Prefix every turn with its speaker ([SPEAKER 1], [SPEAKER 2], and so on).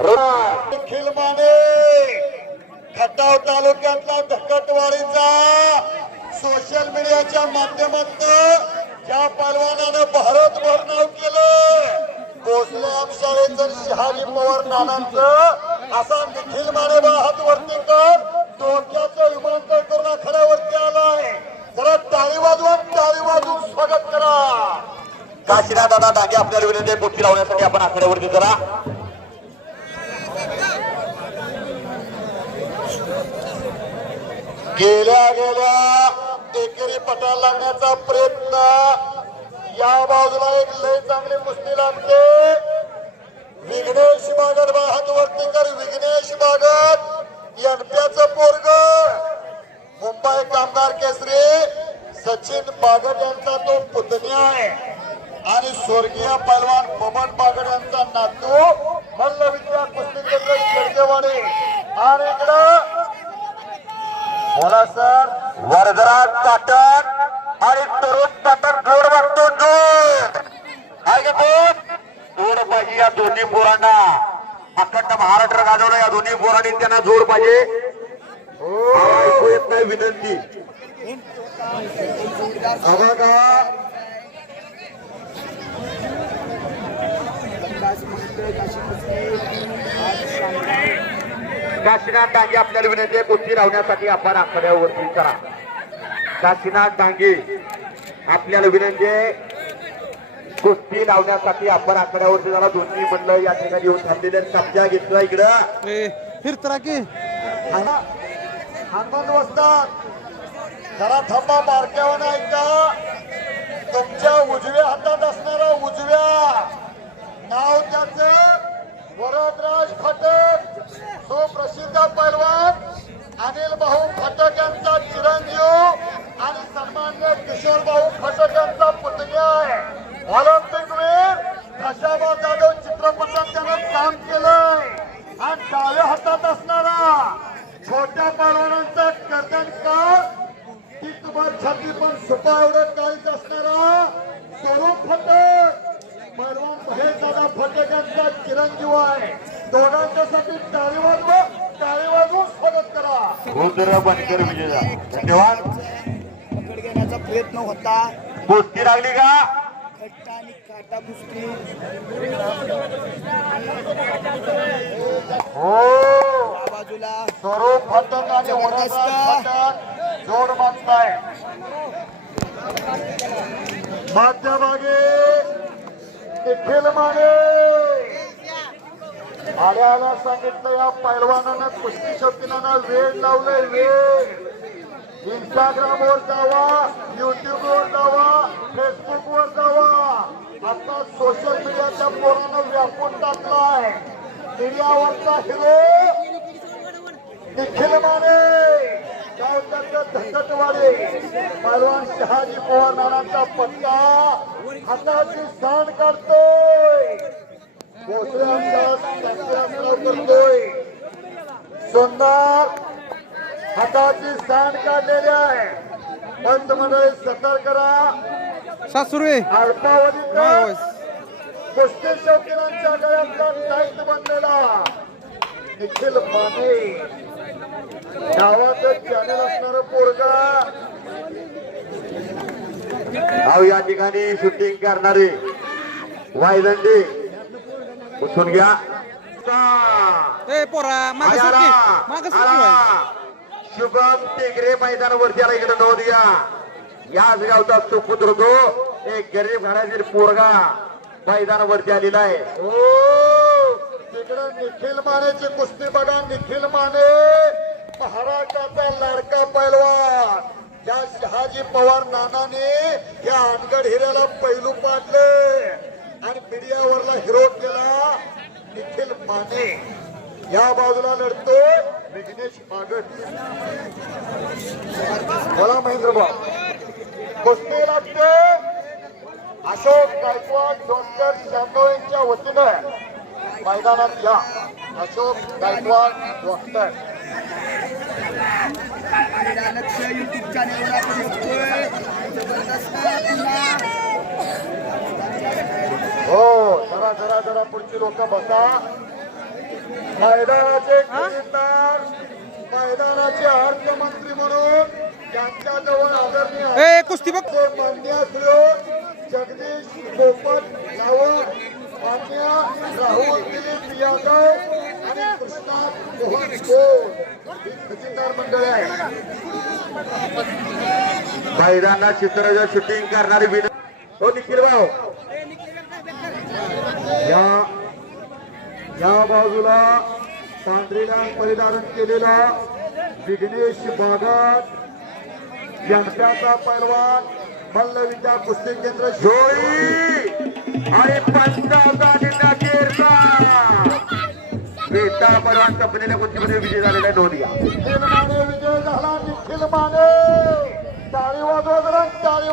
[SPEAKER 1] निखिल माने खटाव तालुक्यातला धकटवाडीचा सोशल मीडियाच्या माध्यमातून ज्या पलवानानं भारतभर नाव केलं भोसले शाळेचं शहाजी पवार नानांचं असा निखिल माने बा हात वरती कर डोक्याचं विमानतळ करून आखाड्यावरती आलाय. जरा टाळी वाजवा टाळी वाजवून स्वागत करा. काशीनाथ दादा डागे आपल्याला विनंती आहे बुट्टी लावण्यासाठी आपण आखाड्यावरती जरा गेल्या गेल्या एकेरी पटा लागण्याचा प्रयत्न. या बाजूला एक लय चांगली कुस्ती लागते. विघ्नेश बागत बा विघ्नेश बागत यनप्याचं पोरग. मुंबई कामगार केसरी सचिन बागड यांचा तो पुतण्या आहे. आणि स्वर्गीय पैलवान बबन बागड यांचा नातू. मल्लविद्या कुस्ती केंद्र शेडगेवाडी आणि इकडं बोला सर वरदरा ताटक आणि तरुण ताटक जोड बघतो जोड. आहे जोड पाहिजे या दोन्ही पोरांना. अखंड महाराष्ट्र गाजवलं या दोन्ही पोरांनी त्यांना जोड पाहिजे. ऐकू येत नाही विनंती. हा बघा काशीनाथ डांगे आपल्याला विनंती आहे कुस्ती लावण्यासाठी आपण आखाड्यावरती करा. काशीनाथ डांगे आपल्याला विनंती आहे कुस्ती लावण्यासाठी आपण आखाड्यावरती जरा दोन्ही मंडळ या ठिकाणी येऊन थांबलेले. कब्जा घेतला इकडं.
[SPEAKER 2] फिरतरा की.
[SPEAKER 1] हनुमान वस्तात जरा थांबा बारक्यावर नाही का तुमच्या उजव्या हातात असणारा उजव्या नाव त्याचं वरदराज फटक सुप्रसिद्ध पैलवान अनिल भाऊ फटक यांचा चिरंजीव आणि सन्मान्य किशोर भाऊ फटक यांचा पुतण्या आहे ऑलिम्पिक वीर कशाबा जाधव चित्रपटात त्यानं काम केलंय आणि डाव्या हातात असणारा छोट्या पैलवानांचा कर्दनकार टिकभर छाती पण सुपा एवढं काळीच असणारा स्वरूप फटक पैलवान महेश दादा फटक यांचा चिरंजीव आहे. दोघांच्यासाठी टाळी वाजवा टाळी वाजवून स्वागत करा. रुद्र बनकर विजय. धन्यवाद.
[SPEAKER 3] प्रयत्न होता.
[SPEAKER 1] कुस्ती लागली का? हो
[SPEAKER 3] या बाजूला.
[SPEAKER 1] स्वरूप फटक आणि फटक जोड मागताय मध्यभागी निखिल माने आल्याला सांगितलं या पैलवानानं कुस्ती शौकीनांना वेळ लावलाय वेळ इंस्टाग्राम वर जावा युट्यूब वर जावा फेसबुक वर जावा आता सोशल मीडियाच्या पोरानं व्यापून टाकलाय मीडियावरचा हिरो निखिल माने गावकरचं धकटवाडी पैलवान शहाजी पवार नानांचा पत्ता हाताची सांड काढतोय करतोय. सुंदर हाताची सांड काढलेली आहे. पंतमंडळी सतर्क करा
[SPEAKER 2] सासुरू.
[SPEAKER 1] अल्पावधीत. कुस्ती शौकीनांच्या गळ्यातला टाईट बनलेला. निखिल माने. गावाचं चॅनल असणार पोरगा. अहो या ठिकाणी शूटिंग करणारे वायदंडी. उठून घ्या. शुभम टेकरे मैदानावरती आला. इकडे नोंद घ्या याच गावचा सुपुत्र तो. एक गरीब घरातील पोरगा. मैदानावरती आलेला आहे. हो तिकडे निखिल मानेची कुस्ती बघा निखिल माने. महाराष्ट्राचा लाडका पैलवान. त्या शहाजी पवार नानाने या अनगड हिऱ्याला पैलू पाडले. आणि मीडियावरला हिरो केला निखिल माने. या बाजूला लढतो विघ्नेश बागट बोला महेंद्र भाऊ. कुस्ती लागते. अशोक गायकवाड डॉक्टर यांच्या वतीनं मैदानात या. अशोक गायकवाड डॉक्टर
[SPEAKER 3] युट्यूब चॅनेलवर आपण
[SPEAKER 1] हो जरा जरा जरा पुढची लोक बसा. मैदानाचे खजिनदार मैदानाचे अर्थमंत्री म्हणून यांच्याजवळ आदरणीय
[SPEAKER 2] कुस्ती बघ.
[SPEAKER 1] मान्य श्री जगदीश पोपट रावळ मान्य राहुल दिलीप यादव आणि कृष्णा मोहन गोल ही खजिनदार मंडळ आहे
[SPEAKER 4] मैदानात चित्राचं शूटिंग करणारी विनंती हो निखिल भाऊ.
[SPEAKER 1] या या बाजूला पांढरी रंग परिधारण केलेला विघ्नेश बागत यांच्याचा पैलवान मल्लविद्या कुस्ती केंद्र
[SPEAKER 4] जोई आणि पंचावता निंदा केरला. बेता परवान कंपनीला कुस्तीमध्ये विजय झालेला आहे
[SPEAKER 1] विजय झाला निखिल माने. टाळी वाजवत टाळी